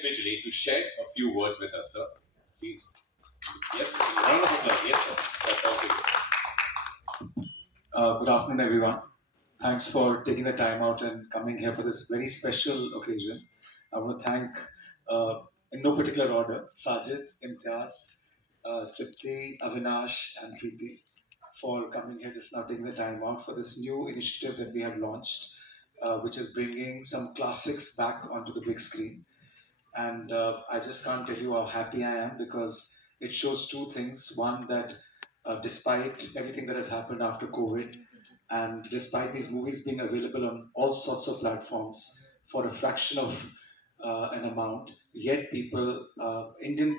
individually to share a few words with us, sir. Please. Yes, round of applause. Yes, sir. That's all for you. Good afternoon, everyone. Thanks for taking the time out and coming here for this very special occasion. I want to thank, in no particular order, Sajid, Imtiaz, Tripti, Avinash, and Preeti for coming here just now, taking the time out for this new initiative that we have launched, which is bringing some classics back onto the big screen. And I just can't tell you how happy I am because it shows two things. One, that despite everything that has happened after COVID, and despite these movies being available on all sorts of platforms for a fraction of an amount, yet people, Indian,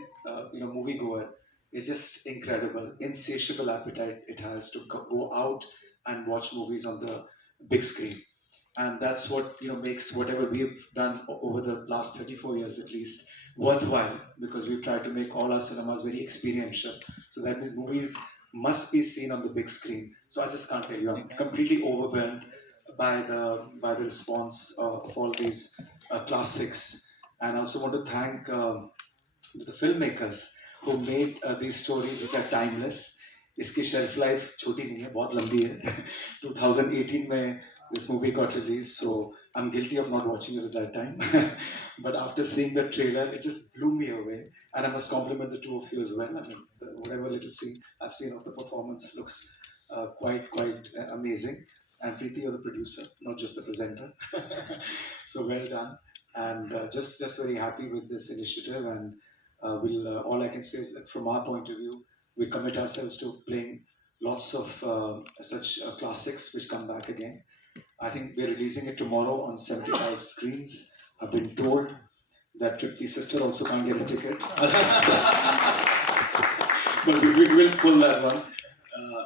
moviegoer is just incredible, insatiable appetite it has to go out and watch movies on the big screen. And that's what makes whatever we've done over the last 34 years at least worthwhile, because we've tried to make all our cinemas very experiential, so that these movies must be seen on the big screen. So I just can't tell you, I'm completely overwhelmed by the response of all these classics. And I also want to thank the filmmakers who made these stories which are timeless. इसकी shelf life छोटी नहीं है, बहुत लंबी है. 2018 में this movie got released, so I'm guilty of not watching it at that time. But after seeing the trailer, it just blew me away. And I must compliment the two of you as well. I mean, whatever little scene I've seen of the performance looks quite amazing. And Preeti, you're the producer, not just the presenter. So well done. And just very happy with this initiative. And all I can say is that from our point of view, we commit ourselves to playing lots of such classics which come back again. I think we're releasing it tomorrow on 75 screens. I've been told that Tripti's sister also can't get a ticket. But we will pull that one.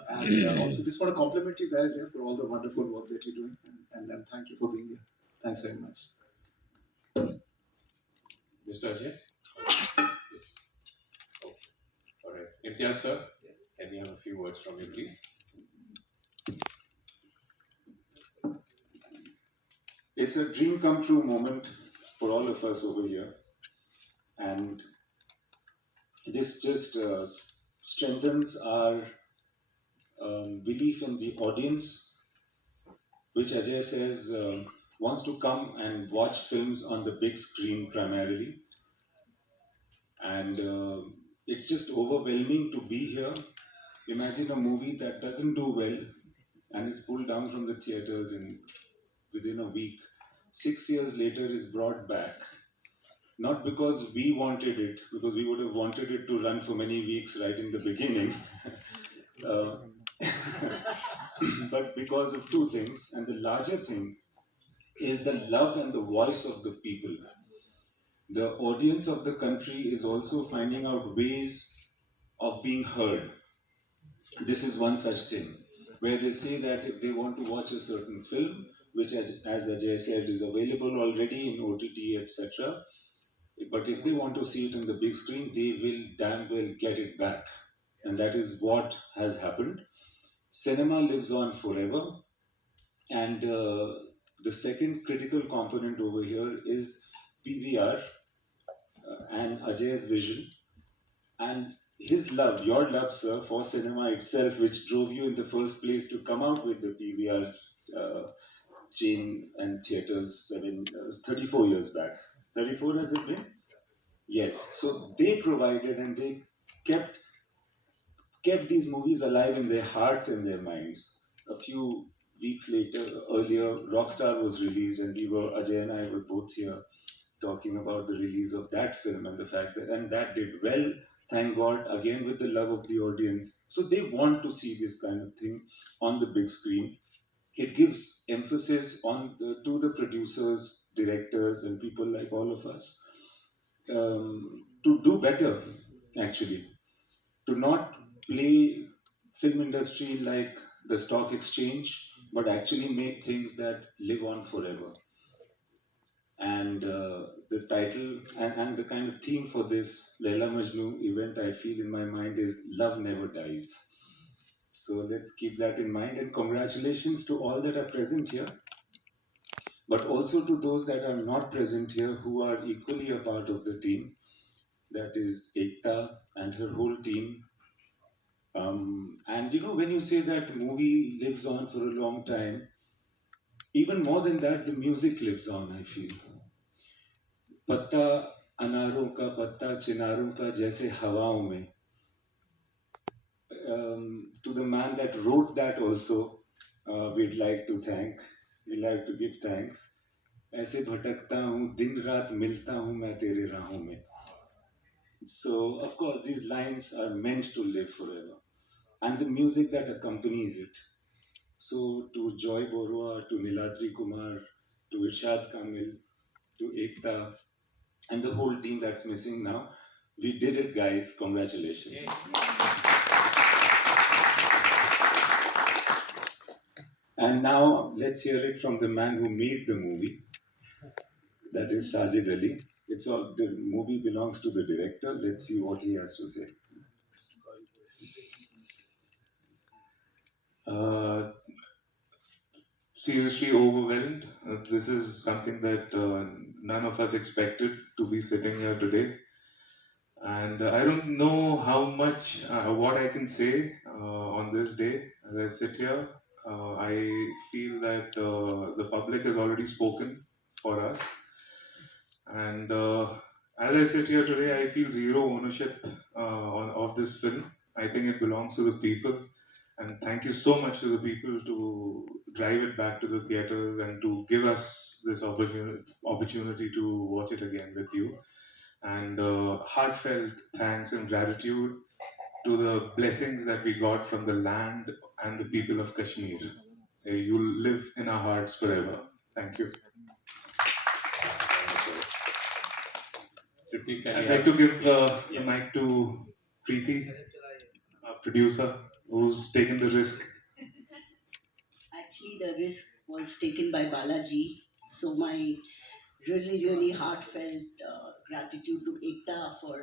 And also just want to compliment you guys here for all the wonderful work that you're doing. And thank you for being here. Thanks very much. Mr. Ajay? Oh, all right. Imtiaz, sir, can we have a few words from you, please? It's a dream come true moment for all of us over here. And this just strengthens our belief in the audience, which Ajay says wants to come and watch films on the big screen primarily. And it's just overwhelming to be here. Imagine a movie that doesn't do well and is pulled down from the theaters within a week. 6 years later is brought back. Not because we wanted it, because we would have wanted it to run for many weeks right in the beginning, uh, but because of two things. And the larger thing is the love and the voice of the people. The audience of the country is also finding out ways of being heard. This is one such thing, where they say that if they want to watch a certain film, which, as Ajay said, is available already in OTT, etc., but if they want to see it on the big screen, they will damn well get it back. And that is what has happened. Cinema lives on forever. And the second critical component over here is PVR and Ajay's vision. And his love, your love, sir, for cinema itself, which drove you in the first place to come out with the PVR chain and theaters 34 years back. 34 has it been? Yes. So they provided and they kept kept these movies alive in their hearts and their minds. A few weeks later, earlier, Rockstar was released, and Ajay and I were both here talking about the release of that film and the fact that, and that did well, thank God, again with the love of the audience. So they want to see this kind of thing on the big screen. It gives emphasis to the producers, directors, and people like all of us to do better, actually, to not play film industry like the stock exchange, but actually make things that live on forever. And the title and the kind of theme for this Laila Majnu event, I feel in my mind, is Love Never Dies. So let's keep that in mind, and congratulations to all that are present here. but also to those that are not present here who are equally a part of the team. That is Ekta and her whole team. And you know, when you say that movie lives on for a long time, even more than that, the music lives on, I feel. पत्ता अनारों का पत्ता चिनारों का जैसे हवाओं में, to the man that wrote that also, we'd like to give thanks. ऐसे भटकता हूँ दिन रात मिलता हूँ मैं तेरे राहों में. So of course these lines are meant to live forever, and the music that accompanies it. So to Joy Borua, to Niladri Kumar, to Irshad Kamil, to Ekta, and the whole team that's missing now, we did it, guys. Congratulations. And now let's hear it from the man who made the movie. That is Sajidali. It's all the movie belongs to the director. Let's see what he has to say. Uh, Seriously overwhelmed. This is something that none of us expected to be sitting here today. And I don't know how much, what I can say on this day. As I sit here, I feel that the public has already spoken for us. And as I sit here today, I feel zero ownership of this film. I think it belongs to the people. And thank you so much to the people to drive it back to the theaters and to give us this opportunity to watch it again with you. And heartfelt thanks and gratitude to the blessings that we got from the land and the people of Kashmir. You'll live in our hearts forever. Thank you. Tripti, can I'd you like have- to give the Yes. mic to Preeti, our producer, who's taken the risk. Actually, the risk was taken by Balaji. So my really heartfelt gratitude to Ekta for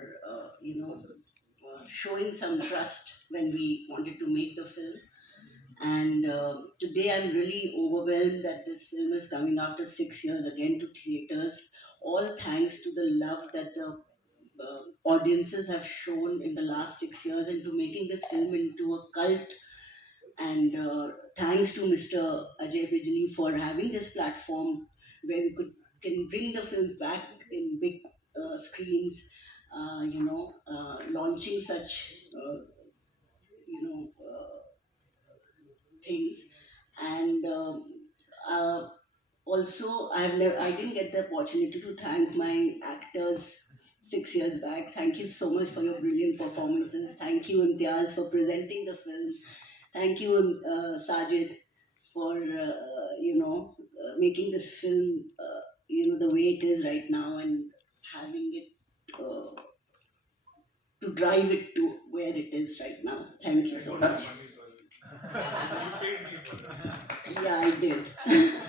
showing some trust when we wanted to make the film. And today I'm really overwhelmed that this film is coming after 6 years again to theaters. All thanks to the love that the audiences have shown in the last 6 years into making this film into a cult. And thanks to Mr. Ajay Bijli for having this platform where we can bring the films back in big screens, launching such you know things. And uh, also I didn't get the opportunity to thank my actors 6 years back. Thank you so much for your brilliant performances. Thank you, Imtiaz, for presenting the film. Thank you, Sajid, for making this film the way it is right now and having it to drive it to where it is right now. Thank you so much. Yeah, I did.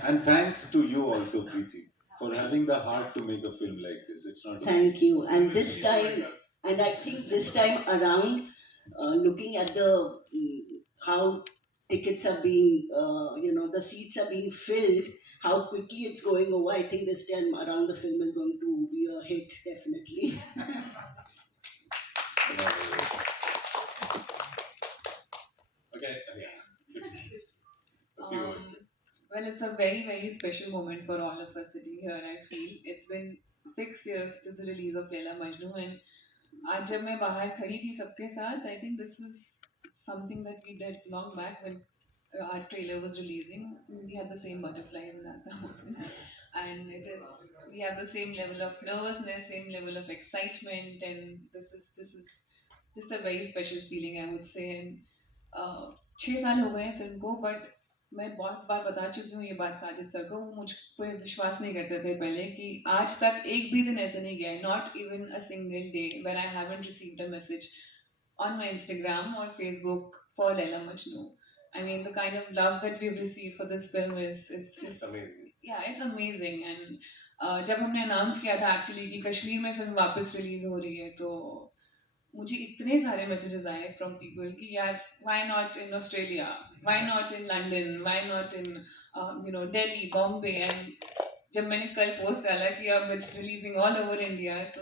And thanks to you also, Preeti, for having the heart to make a film like this. It's not easy. Thank you. And this time, and I think this time around, looking at the how tickets are being, the seats are being filled, how quickly it's going over. I think this time around the film is going to be a hit, definitely. Okay, yeah. A few words. Well, it's a very special moment for all of us sitting here. I feel it's been 6 years to the release of Leila Majnu, and आज जब मैं बाहर खड़ी थी सबके साथ, I think this was something that we did long back when our trailer was releasing. We had the same butterflies in our stomachs, and we have the same level of nervousness, same level of excitement, and this is just a very special feeling, I would say. And 6 साल हो गए हैं film को, but मैं बहुत बार बता चुकी हूँ ये बात साजिद सर को. वो मुझ पे विश्वास नहीं करते थे पहले कि आज तक एक भी दिन ऐसे नहीं गया है, not even a single day where I haven't received a message on my Instagram or Facebook for Leila Majnu. I mean, the kind of love that we've received for this film is Amazing. yeah, it's amazing. And जब हमने announce किया था actually कि कश्मीर में film वापस release हो रही है, तो मुझे इतने सारे मैसेजेस आए फ्रॉम पीपल कि यार why not in Australia, why not in London, why not in Delhi, Bombay. And जब मैंने कल पोस्ट डाला कि अब it's releasing all over India, so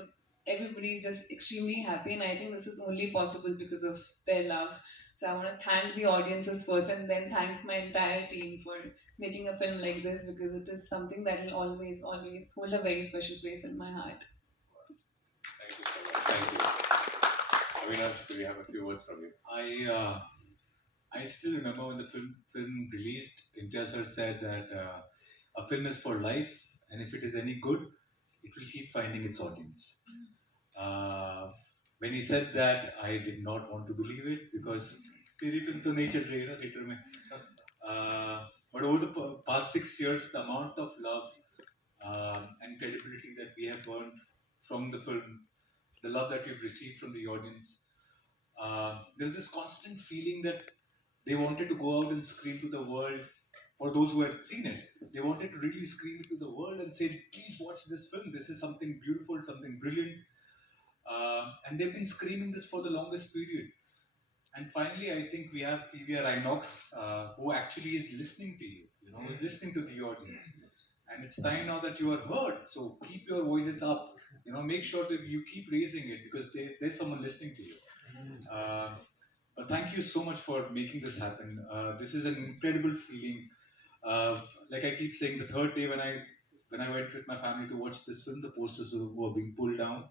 everybody is just extremely happy, and I think this is only possible because of their love. So I want to thank the audiences first, and then thank my entire team for making a film like this, because it is something that will always, always hold a very special place in my heart. Thank you so much. Thank you. Avinash, do we have a few words from you? I still remember when the film released. Imtiazali said that a film is for life, and if it is any good, it will keep finding its audience. Uh, when he said that, I did not want to believe it because theory film to nature रहेगा theater में. But over the past 6 years, the amount of love and credibility that we have earned from the film, the love that we've received from the audience, there's this constant feeling that they wanted to go out and scream to the world. For those who had seen it, they wanted to really scream it to the world and say, please watch this film. This is something beautiful, something brilliant. And they've been screaming this for the longest period. And finally, I think we have PVR Inox, who actually is listening to you, who's listening to the audience. And it's time now that you are heard. So keep your voices up. Make sure that you keep raising it because there's someone listening to you. But thank you so much for making this happen. This is an incredible feeling. Like I keep saying, the third day when I went with my family to watch this film, the posters were being pulled down.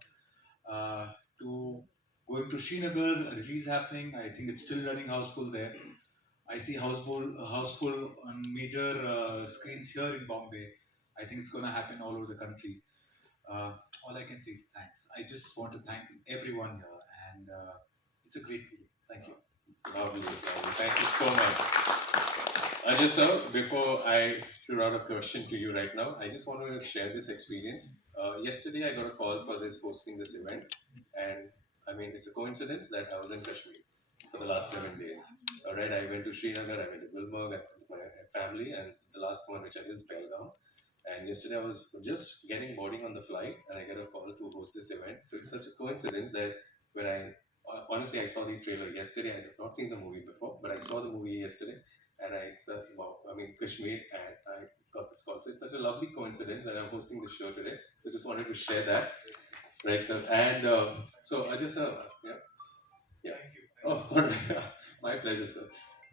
To going to Srinagar, a release happening. I think it's still running houseful there. I see houseful on major screens here in Bombay. I think it's going to happen all over the country. All I can say is thanks. I just want to thank everyone here, and it's a great feeling. Thank you. Lovely, lovely. Thank you so much. Ajay sir, before I shoot out a question to you right now, I just want to share this experience. Yesterday, I got a call for this hosting this event, and I mean, it's a coincidence that I was in Kashmir for the last 7 days. All right, I went to Srinagar, I went to Gulmarg with my family, and the last one which I did is Belgaum. And yesterday, I was just getting boarding on the flight, and I got a call to host this event. So it's such a coincidence that when honestly, I saw the trailer yesterday. I have not seen the movie before, but I saw the movie yesterday, and I said, wow, I mean, Kashmir, and I got this call. So it's such a lovely coincidence that I'm hosting the show today. So just wanted to share that, right, sir? And so I just, yeah, yeah. Oh, all right. My pleasure, sir.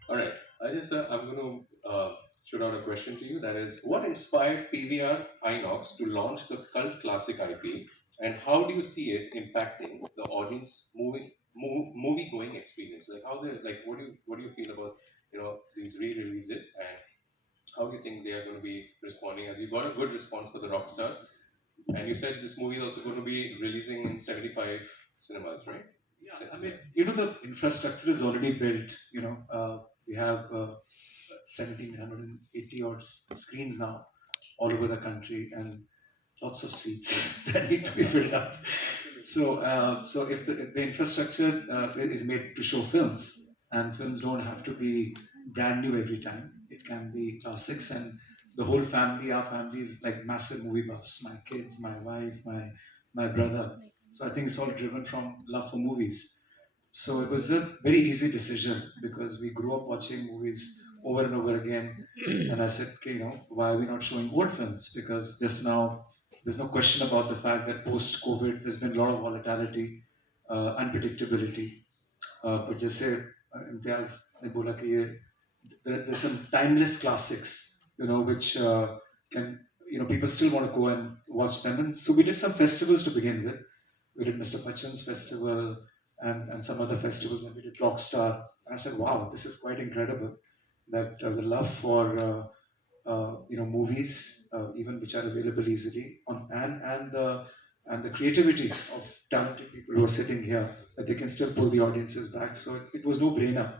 All right. I just, I'm going to shoot out a question to you. That is, what inspired PVR Inox to launch the cult classic IP, and how do you see it impacting the audience movie going experience? Like how they like, what do you feel about these re-releases, and how do you think they are going to be responding? As you got a good response for the Rockstar, and you said this movie is also going to be releasing in 75 cinemas, right? Yeah, I mean, the infrastructure is already built. We have 1,780 odd screens now all over the country and lots of seats that need to be filled up. So if the infrastructure is made to show films, and films don't have to be brand new every time, it can be classics, and the whole family, our family is like massive movie buffs. My kids, my wife, my brother. So I think it's all driven from love for movies. So it was a very easy decision because we grew up watching movies over and over again. And I said, okay, why are we not showing old films? Because there's no question about the fact that post COVID, there's been a lot of volatility, unpredictability. But जैसे इम्तियाज ने बोला कि ये there's some timeless classics, which can people still want to go and watch them. And so we did some festivals to begin with. We did Mr. Bachchan's festival and some other festivals, and we did Rockstar. And I said, wow, this is quite incredible that the love for movies, even which are available easily, and the creativity of talented people who are sitting here, that they can still pull the audiences back. So it was no brainer.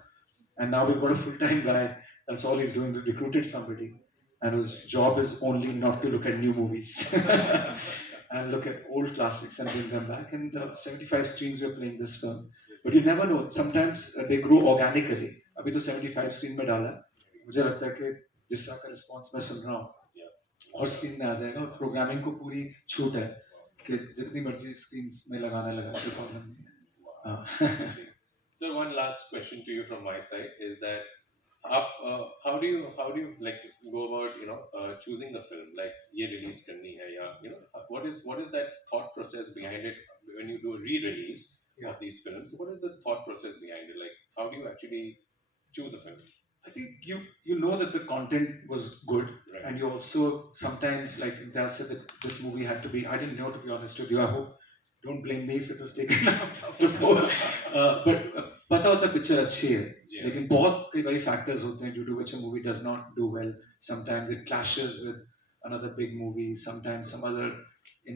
And now we've got a full-time guy. That's all he's doing. We recruited somebody, and whose job is only not to look at new movies and look at old classics and bring them back. And 75 screens we are playing this film. But you never know. Sometimes they grow organically. अभी तो 75 screens में डाला है. मुझे लगता है कि जिस तरह का रिस्पॉन्स मैं सुन रहा हूँ और स्क्रीन में आ जाएगा. और प्रोग्रामिंग को पूरी छूट है कि जितनी मर्जी स्क्रीन में लगाना लगा, कोई प्रॉब्लम नहीं है. Uh, So one last question to you from my side is that how do you like go about choosing the film like ये release करनी है या what is that thought process behind it when you do a re-release Yeah. of these films? What is the thought process behind it? Like how do you actually choose a film? I think you know that the content was good, Right. and you also sometimes like Imtiaz said that this movie had to be. I didn't know, to be honest with you. I hope don't blame me if it was taken out before. But पता होता picture अच्छी है, जी हाँ. लेकिन बहुत कई बारी factors होते हैं due to which a movie does not do well. Sometimes it clashes with another big movie. Sometimes some other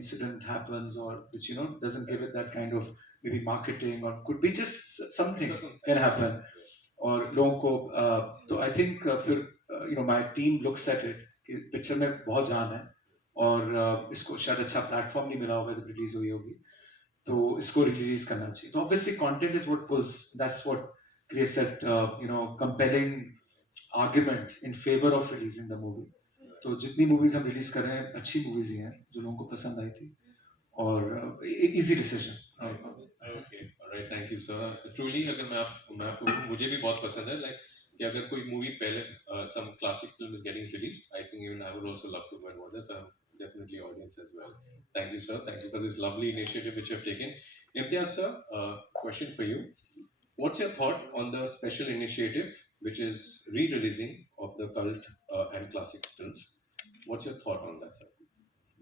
incident happens, or which doesn't give it that kind of maybe marketing, or could be just something can happen. और लोगों को तो I think फिर my team looks at it कि picture में बहुत जान है और इसको शायद अच्छा प्लेटफॉर्म नहीं मिला होगा जब रिलीज हुई होगी तो इसको रिलीज करना चाहिए तो obviously content is what pulls that's what creates that compelling argument in favour of releasing the movie तो जितनी मूवीज हम रिलीज कर रहे हैं अच्छी मूवीज ही हैं जो लोगों को पसंद आई थी और easy decision okay alright thank you sir truly अगर मैं आपको बोलूं, मुझे भी बहुत पसंद है लाइक कि अगर कोई मूवी पहले some classic film is getting release I think even I would also love to go and watch this definitely audience as well. Thank you, sir. Thank you for this lovely initiative which you have taken. Imtiaz, sir, question for you. What's your thought on the special initiative which is re-releasing of the cult and classic films? What's your thought on that, sir?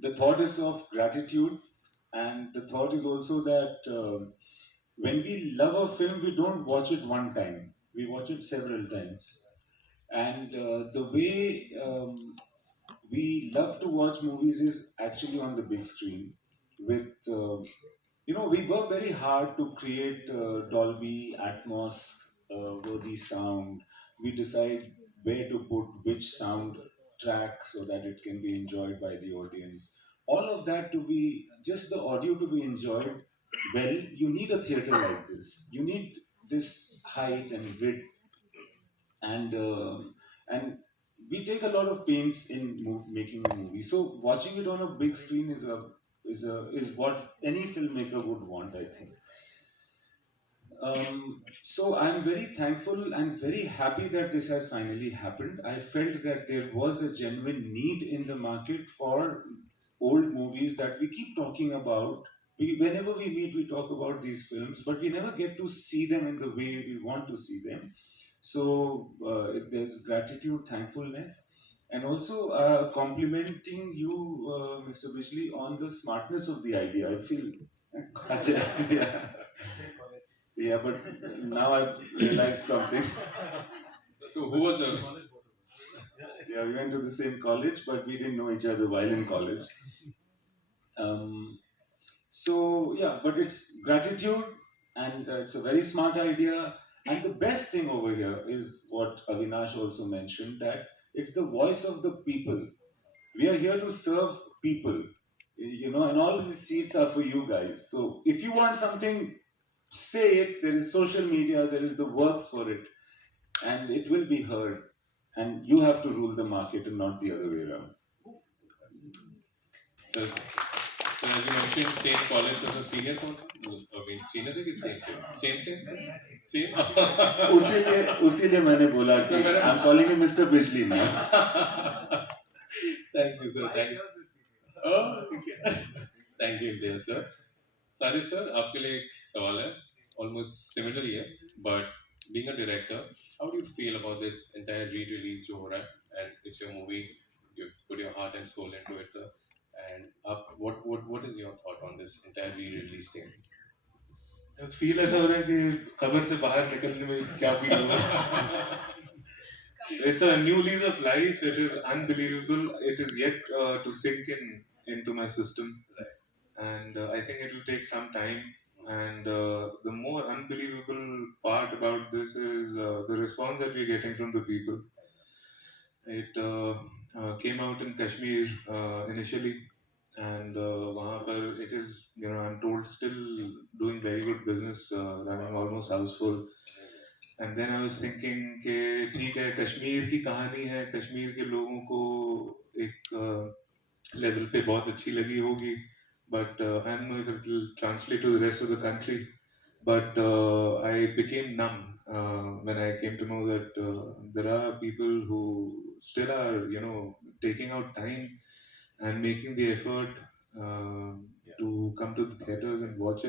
The thought is of gratitude, and the thought is also that when we love a film, we don't watch it one time, we watch it several times. And the way we love to watch movies is actually on the big screen with we work very hard to create Dolby Atmos worthy sound. We decide where to put which sound track so that it can be enjoyed by the audience. All of that to be just the audio to be enjoyed well, you need a theater like this. You need this height and width and we take a lot of pains in making a movie. So watching it on a big screen is what any filmmaker would want, I think. So I'm very thankful and very happy that this has finally happened. I felt that there was a genuine need in the market for old movies that we keep talking about. Whenever we meet, we talk about these films, but we never get to see them in the way we want to see them. So there's gratitude, thankfulness, and also complimenting you, Mr. Bijli, on the smartness of the idea. I feel, yeah. Yeah, but now I've realized something. So who was the Yeah, we went to the same college, but we didn't know each other while in college. So yeah, but it's gratitude, and it's a very smart idea. And the best thing over here is what Avinash also mentioned, that it's the voice of the people. We are here to serve people, and all these seats are for you guys. So if you want something, say it. There is social media, there is the works for it, and it will be heard. And you have to rule the market and not the other way around. so, so as you mentioned, same college as a senior कौन था? I mean senior थे कि same उसीलिए मैंने बोला कि I'm calling him Mr. Bijli now. Thank you, sir. Thank you. Oh, okay. Thank you, dear sir. Sajid sir आपके लिए एक सवाल है almost similar ही है but being a director how do you feel about this entire re-release जो हो रहा है and it's your movie you put your heart and soul into it sir and what is your thought on this entire re-release thing? Feel ऐसा हो रहा है कि खबर से बाहर निकलने में क्या फील होगा It's a new lease of life. It is unbelievable. It is yet to sink into my system, and I think it will take some time. And the more unbelievable part about this is the response that we're getting from the people. It came out in Kashmir initially, and वहाँ पर it is I'm told still doing very good business, running almost houseful. And then I was thinking कि ठीक है कश्मीर की कहानी है कश्मीर के लोगों को एक लेवल पे बहुत अच्छी लगी होगी but I don't know if it will translate to the rest of the country but I became numb when I came to know that there are people who still are, taking out time and making the effort to come to the theaters and watch it.